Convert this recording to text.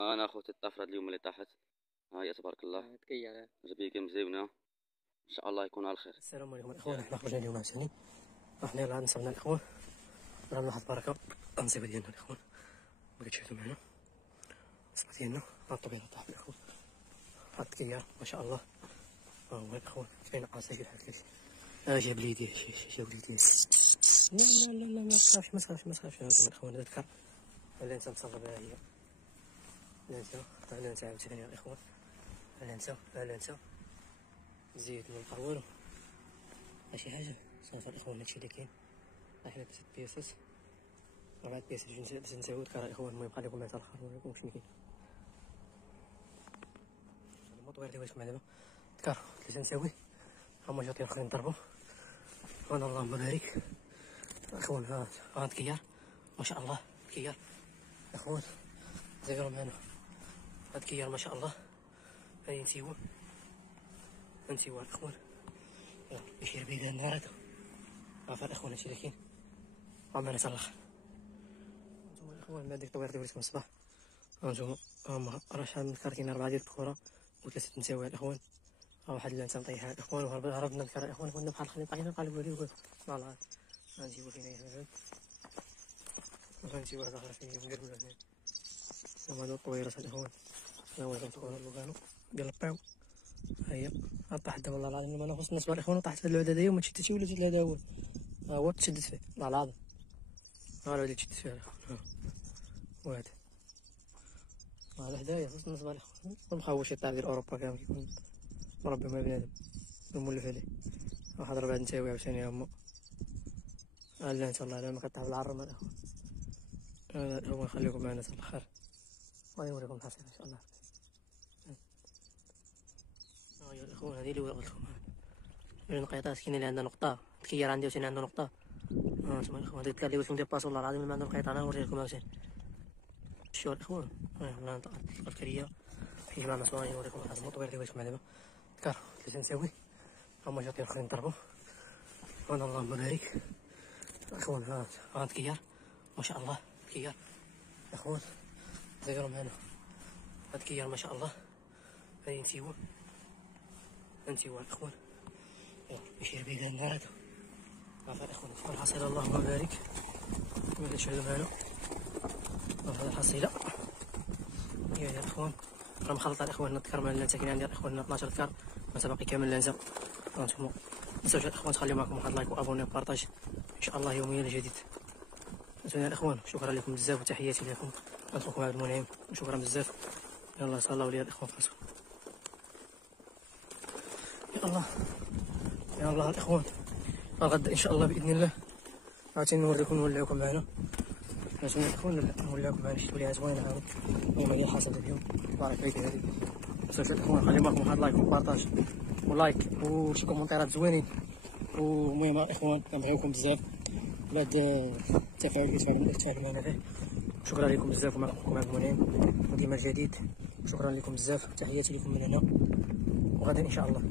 انا اخوتي الطفره اليوم اللي طاحت. ها هي تبارك الله تكيا زبيكه مزيونه ان شاء الله يكون على الخير. السلام عليكم الاخوان. احنا خرجنا اليوم عشاني رحنا يلاه نصبنا الاخوان. راه نلاحظ بركه النصيبه ديالنا الاخوان، بغيت تشوفوا معنا الصبا ديالنا. ها الطبيعه طاح الاخوان، ها التكيار ما شاء الله. ها هو الاخوان فين عاصي بحال كلشي. جاب ليديه جاب ليديه. لا لا لا لا ما تخافش ما تخافش ما تخافش انتم الاخوان. هذا الكار اللي انت متصور بها هي لا انت عاوتاني يا الاخوان. لا انت زيد ما بقى والو ماشي حاجه صافي الاخوان. هادشي اللي كاين. حنا بست بياسات 4 بياسات باش نزود كار الاخوان. المهم خليكم معنا حتى الاخر نوريكم واش كاين. المطوير اللي بغيتكم دابا كار اللي تنساوي هما جاتي الاخرين ضربوا. وانا اللهم بارك اخوان. ها الكيار ما شاء الله. الكيار اخوان زيرو معنا. هاد الكيار ما شاء الله. هادي نسيوه الاخوان. يلا يشير بيدها النهار هذا. عافا الاخوان هادشي اللي كاين. عمرنا حتى الاخر. هانتوما الاخوان مع ديك الطوير اللي وريتكم الصباح. هانتوما هما راه شحال من كار كاين 4 ديال الكره و3 نساوي الاخوان. ها واحد اللي انت مطيحها الاخوان وهربنا الكار الاخوان. كنا بحال خلينا طايحين نقلبوا عليه وقال والله غنجيبو فينا هنا غنجيبو هذا اخر فين نقلبوا له هنا. هما هادو الطويرات الاخوان. انا وليت نتكون اللوغانو ديال البيو. ها هي طاحت دابا والله العظيم. ما ناخذ الناس الاخوان وطاحت هاد الوعده ديالي وما تشدت شي ولا جيت لهذا هو. ها هو تشدت فيه والله العظيم. ها اللي تشدت فيه الاخوان. وهذا هذا حدايا خصنا الناس الاخوان. ونبقاو شي طار ديال اوروبا كامل كيكون مربي مع بنادم مولف عليه. واحد 4 نتاوي عاوتاني هما. لا ان شاء الله لا ما كطيح بالعرم الاخوان. هذا هو. نخليكم معنا حتى الاخر غادي نوريكم الحصيله ان شاء الله. ها هي الاخوان هذه اللي قلت لكم. النقيطات كاين اللي عندها نقطه. الكيار عندي عاوتاني عنده نقطه. ها انتما الاخوان هذيك الكار اللي قلت لكم ديال باس والله العظيم ما عنده نقيطه. انا نوريكم عاوتاني شوفوا الاخوان. ها الكريه فيه معنا صغير. نوريكم هذا المطوير اللي بغيتكم دابا كار اللي تنساوي هما جاتي الاخرين ضربوا. وانا اللهم بارك اخوان. ها الكيار ما شاء الله. الكيار اخوان زيرو معنا. هاد الكيار ما شاء الله. هادي نسيوه الاخوان. يلا يشير بيدها النهار هذا. عافا الاخوان شوفوا الحصيله اللهم بارك. كما كتشاهدوا معنا هذه الحصيله هي يا الاخوان. راه مخلطه الاخوان. هاد الكار مع اللانسه كاين عندي الاخوان 12 كار ما باقي كامل اللانسه. هانتوما متنساوش الاخوان تخليو معكم واحد لايك وابوني وبارطاج ان شاء الله يوميا جديد. هانتوما الاخوان شكرا لكم بزاف وتحياتي لكم. اخوكم عبد المنعم وشكرا بزاف. يلا صلوا لي الاخوان في راسكم. يا الله الاخوان غدا ان شاء الله باذن الله عاوتاني نوليوكم معنا. عاوتاني الاخوان نوليوكم معنا شي وليها زوينه هذه المهم هي حاصله اليوم بارك فيك. هذه متنساوش الاخوان خليو معكم واحد لايك وبارطاج ولايك وشي كومونتيرات زوينين. والمهم الاخوان كنبغيوكم بزاف بهاد التفاعل اللي كتفاعلوا معنا فيه. شكرا لكم بزاف ومعكم اخوكم عبد المنعم وديما الجديد. شكرا لكم بزاف تحياتي لكم من هنا وغدا ان شاء الله.